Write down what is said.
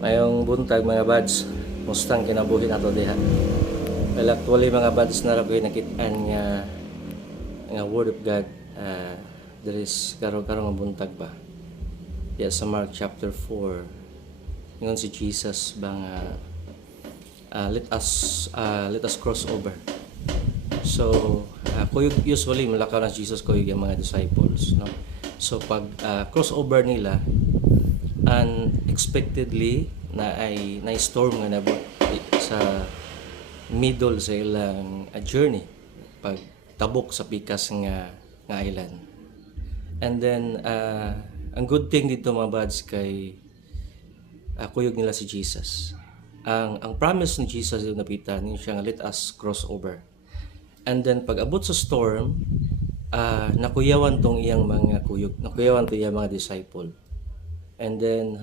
Mayong buntag mga buds, mustang kinabuhi nato diha. Well, actually mga buds na ra ko'y nakit-an nga word of God there is karo-karo nga buntag ba. Sa Mark chapter 4. Ingon si Jesus ba nga let us cross over. So, kuyog usually malakaw na Jesus kuyog yung mga disciples, no? So pag crossover nila, unexpectedly na storm nga nabot sa middle sa ilang journey pag tabok sa pikas nga island. And then ang good thing dito mga buds kay kuyog nila si Jesus. Ang promise ni Jesus yung napitan niya siya nga let us cross over. And then pag abot sa storm, nakuyawan tong iyang mga kuyog, nakuyawan tong iyang mga disciple. And then